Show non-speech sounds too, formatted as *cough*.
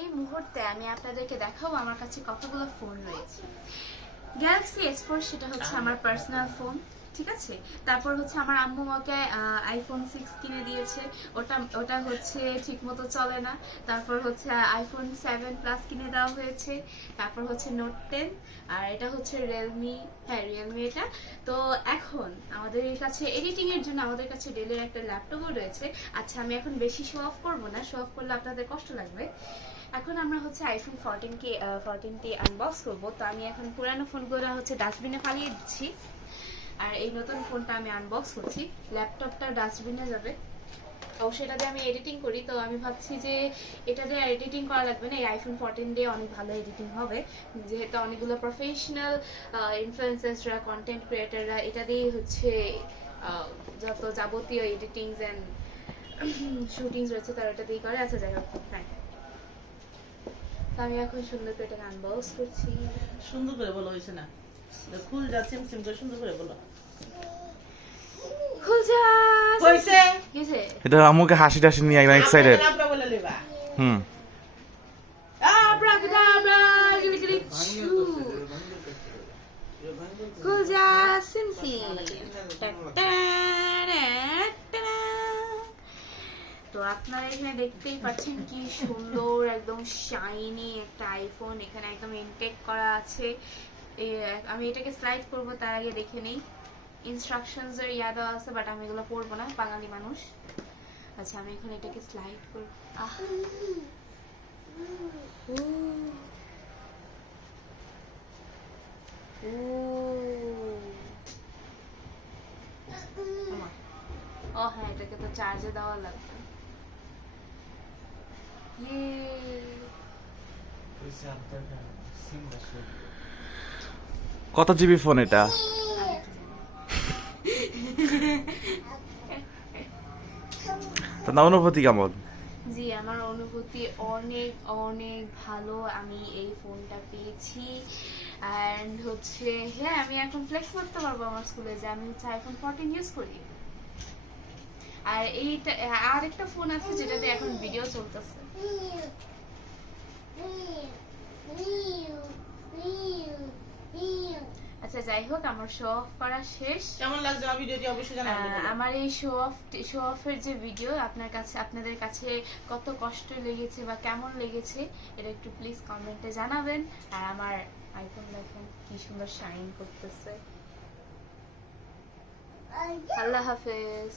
এই মুহূর্তে আমি আপনাদেরকে দেখাবো আমার কাছে কতগুলো ফোন রয়েছে। গ্যালাক্সি এস ফোর সেটা হচ্ছে আমার পার্সোনাল ফোন ঠিক আছে? তারপর হচ্ছে আমার আম্মু আমাকে আইফোন সিক্স কিনে দিয়েছে। ওটা ওটা হচ্ছে ঠিক মতো চলে না। তারপর হচ্ছে আইফোন সেভেন প্লাস কিনে দেওয়া হয়েছে। তারপর হচ্ছে নোট টেন আর এটা হচ্ছে রিয়েলমি হ্যাঁ রিয়েলমি এটা। তো এখন আমাদের কাছে এডিটিং এর জন্য আমাদের কাছে ডেলের একটা ল্যাপটপও রয়েছে। আচ্ছা আমি এখন বেশি শো অফ করব না। শো অফ করলে আপনাদের কষ্ট লাগবে। এখন আমরা হচ্ছে আইফোন ফোরটিন কে ফোরটিন ফোরটিনটি আনবক্স করব। তো আমি এখন পুরানো ফোনগুলো হচ্ছে ডাস্টবিনে ফালিয়ে দিচ্ছি। আর এই নতুন ফোনটা আমি আনবক্স করছি। ল্যাপটপটা ডাস্টবিনে যাবে। অবশ্যই এটা দিয়ে আমি এডিটিং করি। তো আমি ভাবছি যে এটা দিয়ে এডিটিং করা লাগবে না, এই আইফোন ফোরটিন দিয়ে অনেক ভালো এডিটিং হবে। যেহেতু অনেকগুলো প্রফেশনাল ইনফ্লুয়েন্সার্সরা কন্টেন্ট ক্রিয়েটাররা এটা দিয়েই হচ্ছে যত যাবতীয় এডিটিংস অ্যান্ড শুটিংস রয়েছে তারা এটা দিয়েই করে। আচ্ছা যাই হোক হ্যাঁ তো আমি এখন সুন্দর করে এটাকে আনবক্স করছি। সুন্দর করে বলো হয়েছে না? ফুল যা সিম সিম করে সুন্দর করে বলো। খুলছা হয়েছে? গেছে এটা আম্মুকে হাসি টাসি নিয়ে একদম এক্সাইটেড আমরা বলে লেবা। হুম। খুলজা সিমসিম। টাটারাটারা। আপনারা এখানে দেখতেই পাচ্ছেন কি সুন্দর, একদম শাইনি একটা আইফোন এখানে একদম ইনটেক করা আছে। আমি এটাকে স্লাইড করব, তার আগে দেখে নেই। ইনস্ট্রাকশনস এর ইয়া দেওয়া আছে বাট আমি এগুলো পড়ব না, বাঙালি মানুষ। আচ্ছা আমি এখন এটাকে স্লাইড করব। আহ। ও! হ্যাঁ এটাকে তো চার্জে দেওয়া লাগবে! কত জিবি ফোন এটা? *laughs* তার অনুভূতি কেমন? জি আমার অনুভূতি অনেক অনেক ভালো। আমি এই ফোনটা পেয়েছি। অ্যান্ড হচ্ছে হ্যাঁ আমি এখন ফ্লেক্স করতে পারব আমার স্কুলে যে আমি হচ্ছে আইফোন ফোরটিন ইউজ করি। আর এইটা আর একটা ফোন আছে যেটাতে এখন ভিডিও চলতেছে। আচ্ছা যাই হোক আমার শো অফ করা শেষ। কেমন লাগছে আমার ভিডিওটি অবশ্যই জানাবেন আমার এই শো অফ শো অফের যে ভিডিও আপনার কাছে আপনাদের কাছে কত কষ্ট লেগেছে বা কেমন লেগেছে এটা একটু প্লিজ কমেন্টে জানাবেন। আর আমার আইফোন দেখেন কি সুন্দর শাইন করতেছে। আল্লাহ হাফেজ।